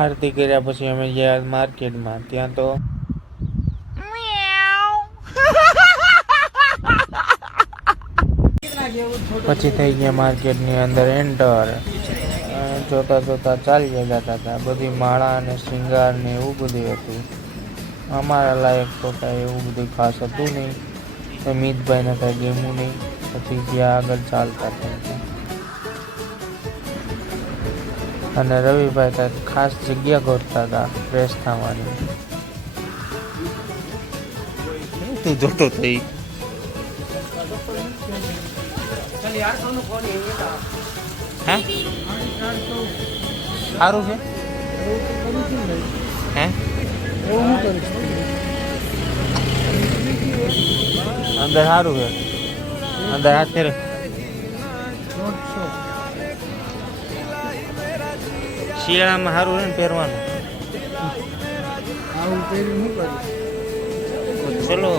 આરતી કર્યા પછી અમે ગયા માર્કેટમાં. ત્યાં તો પછી થઈ ગયા માર્કેટની અંદર એન્ટર. જોતા જોતા ચાલી જતા હતા. બધી માળા અને શૃંગાર ને એવું બધું હતું. અમારા લાયક તો કાંઈ એવું બધું ખાસ હતું નહીં. મિતભાઈને કાંઈ ગમ્યું નહીં. પછી જ્યાં આગળ ચાલતા હતા અને રવિભાઈ કાંઈક ખાસ જગ્યા ગોતતા હતા ફ્રેશ થવાની. તું જોતો થઈ હે? સારું છે હે? અંદર સારું છે. અંદર હાથ ફેરે. શિયાળામાં સારું છે ને પહેરવાનું. ચલો